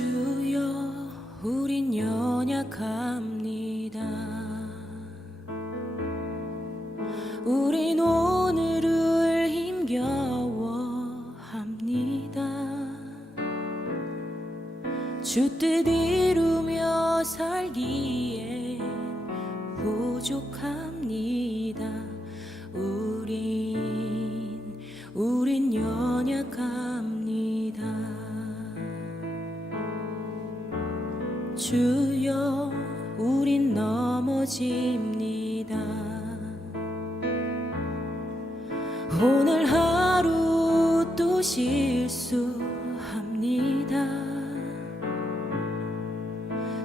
주여 우린 연약합니다. 우린 오늘을 힘겨워합니다. 주 뜻 이루며 살기에 부족합니다. 우린 연약합니다. 주여 우린 넘어집니다. 오늘 하루 또 실수합니다.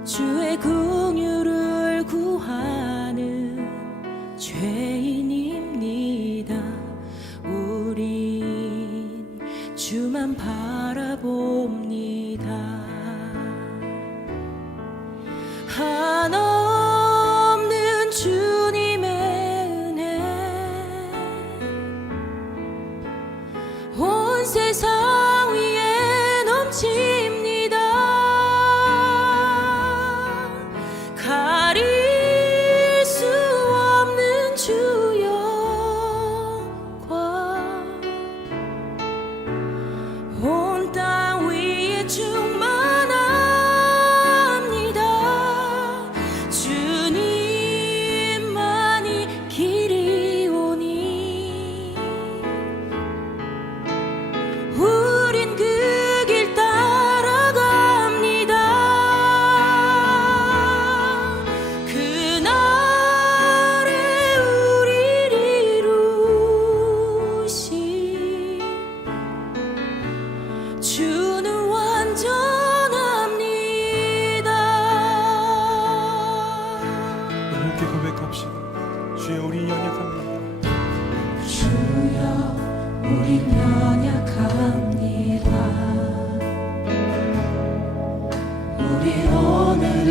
주의 긍휼을 구하는 죄인입니다. 우린 주만 바라봅니다. 한없는 주님의 은혜 온 세상 위에 넘칩니다. 가릴 수 없는 주 영광 온 땅 위에 충만합니다. 주님만이 길이오니 우린 그 길 따라갑니다. 그날에 우리를 이루신 주는 완전합니다. 함께 고백합시다. 주여 우리 연약합니다. 주여 우린 연약합니다. 우린 오늘을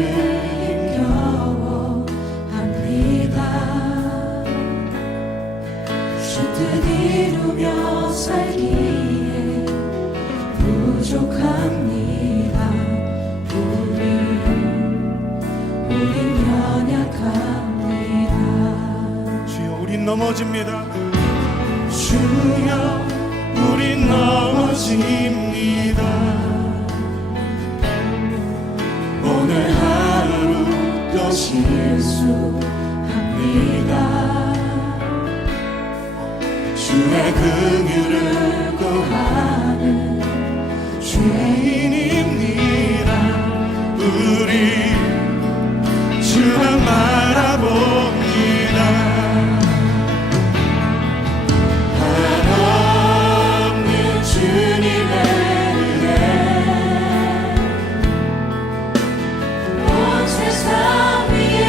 힘겨워합니다. 주 뜻 이루며 살기에 부족합니다. 우린 연약합니다. 주여 우린 넘어집니다. 주여 우린 넘어집니다. 오늘 하루 또 실수합니다. 주의 긍휼을 구하는 죄인입니다. 우리 주만 바라봅니다. 한없는 주님의 은혜 온 세상 위에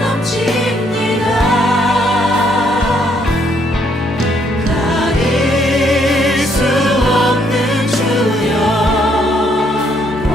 넘칩니다. 가릴 수 없는 주 영광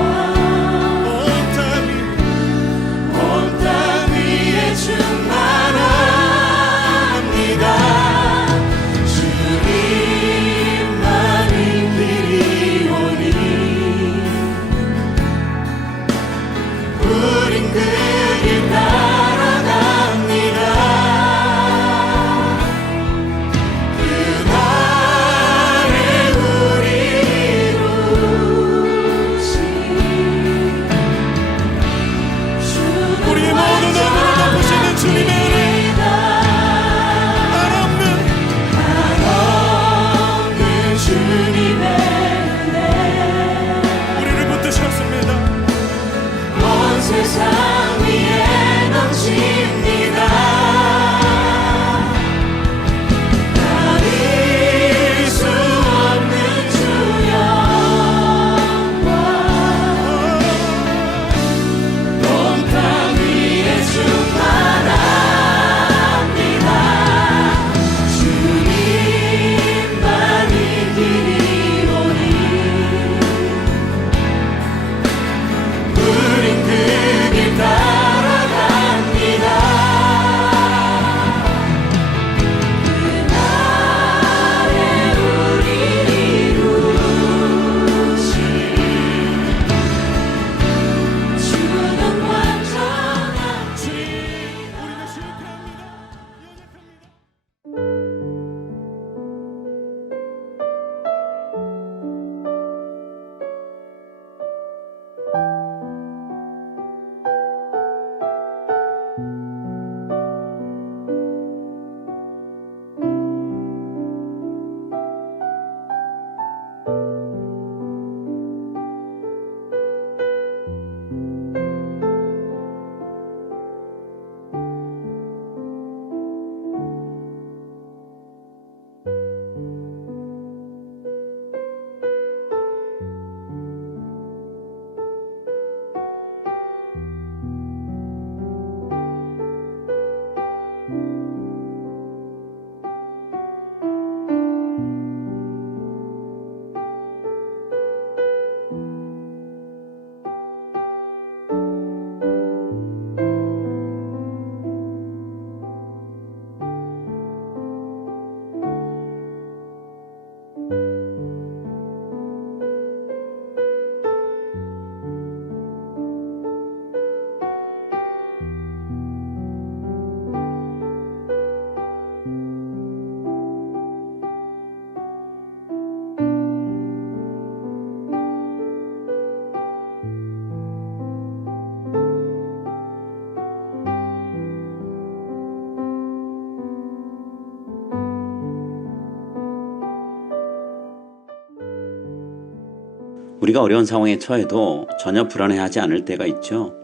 우리가 어려운 상황에 처해도 전혀 불안해하지 않을 때가 있죠.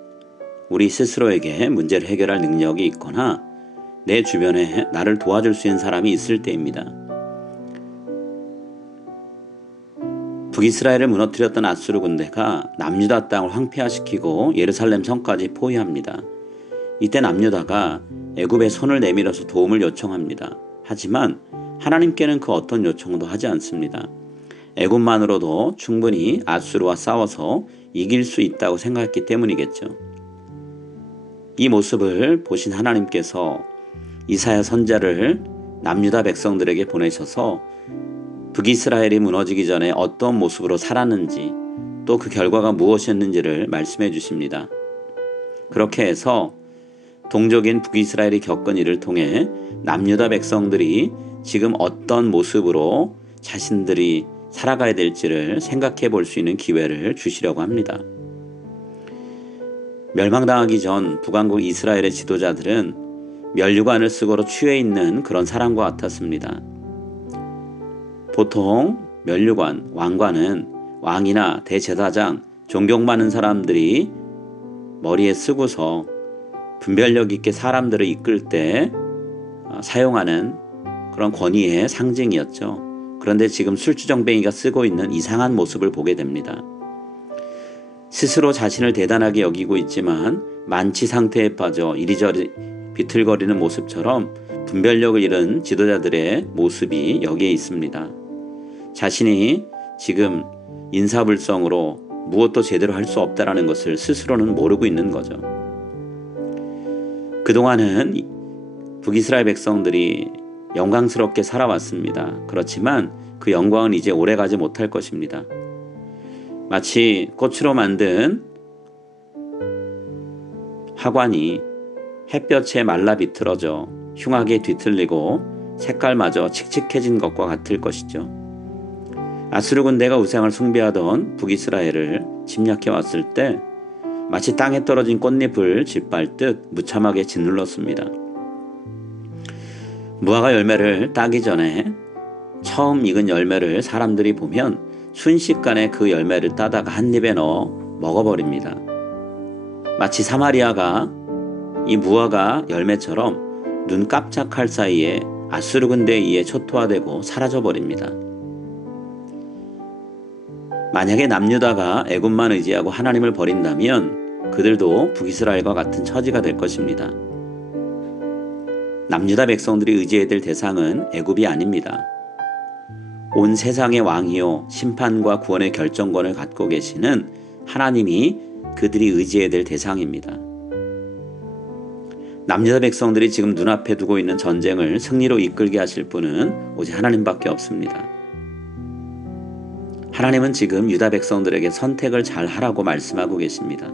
우리 스스로에게 문제를 해결할 능력이 있거나 내 주변에 나를 도와줄 수 있는 사람이 있을 때입니다. 북이스라엘을 무너뜨렸던 아수르 군대가 남유다 땅을 황폐화시키고 예루살렘 성까지 포위합니다. 이때 남유다가 애굽에 손을 내밀어서 도움을 요청합니다. 하지만 하나님께는 그 어떤 요청도 하지 않습니다. 애굽만으로도 충분히 아수르와 싸워서 이길 수 있다고 생각했기 때문이겠죠. 이 모습을 보신 하나님께서 이사야 선지자를 남유다 백성들에게 보내셔서 북이스라엘이 무너지기 전에 어떤 모습으로 살았는지 또 그 결과가 무엇이었는지를 말씀해 주십니다. 그렇게 해서 동족인 북이스라엘이 겪은 일을 통해 남유다 백성들이 지금 어떤 모습으로 자신들이 살아가야 될지를 생각해 볼 수 있는 기회를 주시려고 합니다. 멸망당하기 전 북왕국 이스라엘의 지도자들은 면류관을 쓰고 취해 있는 그런 사람과 같았습니다. 보통 면류관, 왕관은 왕이나 대제사장, 존경 많은 사람들이 머리에 쓰고서 분별력 있게 사람들을 이끌 때 사용하는 그런 권위의 상징이었죠. 그런데 지금 술주정뱅이가 쓰고 있는 이상한 모습을 보게 됩니다. 스스로 자신을 대단하게 여기고 있지만 만취 상태에 빠져 이리저리 비틀거리는 모습처럼 분별력을 잃은 지도자들의 모습이 여기에 있습니다. 자신이 지금 인사불성으로 무엇도 제대로 할 수 없다라는 것을 스스로는 모르고 있는 거죠. 그동안은 북이스라엘 백성들이 영광스럽게 살아왔습니다. 그렇지만 그 영광은 이제 오래가지 못할 것입니다. 마치 꽃으로 만든 화관이 햇볕에 말라 비틀어져 흉하게 뒤틀리고 색깔마저 칙칙해진 것과 같을 것이죠. 아수르 군대가 우상을 숭배하던 북이스라엘을 침략해 왔을 때 마치 땅에 떨어진 꽃잎을 짓밟듯 무참하게 짓눌렀습니다. 무화과 열매를 따기 전에 처음 익은 열매를 사람들이 보면 순식간에 그 열매를 따다가 한 입에 넣어 먹어버립니다. 마치 사마리아가 이 무화과 열매처럼 눈 깜짝할 사이에 아수르 군대에 의해 초토화되고 사라져버립니다. 만약에 남유다가 애굽만 의지하고 하나님을 버린다면 그들도 북이스라엘과 같은 처지가 될 것입니다. 남유다 백성들이 의지해야 될 대상은 애굽이 아닙니다. 온 세상의 왕이요 심판과 구원의 결정권을 갖고 계시는 하나님이 그들이 의지해야 될 대상입니다. 남유다 백성들이 지금 눈앞에 두고 있는 전쟁을 승리로 이끌게 하실 분은 오직 하나님밖에 없습니다. 하나님은 지금 유다 백성들에게 선택을 잘 하라고 말씀하고 계십니다.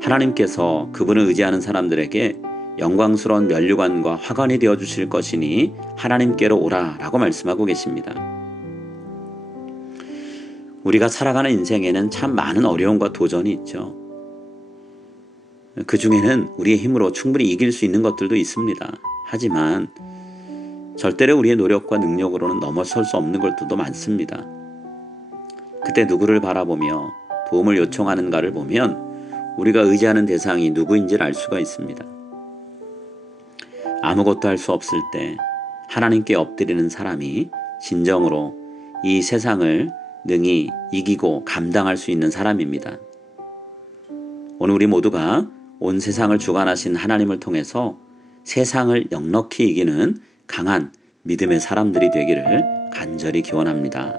하나님께서 그분을 의지하는 사람들에게 영광스러운 면류관과 화관이 되어 주실 것이니 하나님께로 오라라고 말씀하고 계십니다. 우리가 살아가는 인생에는 참 많은 어려움과 도전이 있죠. 그 중에는 우리의 힘으로 충분히 이길 수 있는 것들도 있습니다. 하지만 절대로 우리의 노력과 능력으로는 넘어설 수 없는 것들도 많습니다. 그때 누구를 바라보며 도움을 요청하는가를 보면 우리가 의지하는 대상이 누구인지를 알 수가 있습니다. 아무것도 할 수 없을 때 하나님께 엎드리는 사람이 진정으로 이 세상을 능히 이기고 감당할 수 있는 사람입니다. 오늘 우리 모두가 온 세상을 주관하신 하나님을 통해서 세상을 넉넉히 이기는 강한 믿음의 사람들이 되기를 간절히 기원합니다.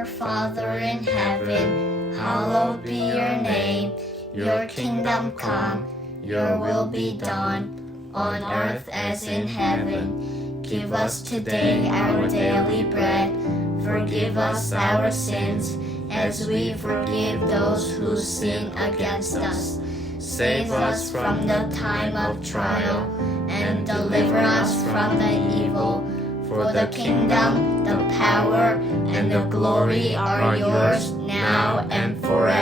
Our Father in heaven, hallowed be your name. Your kingdom come, your will be done, on earth as in heaven. Give us today our daily bread. Forgive us our sins, as we forgive those who sin against us. Save us from the time of trial, and deliver us from the evil. For the kingdom, the power, and the glory are yours now and forever.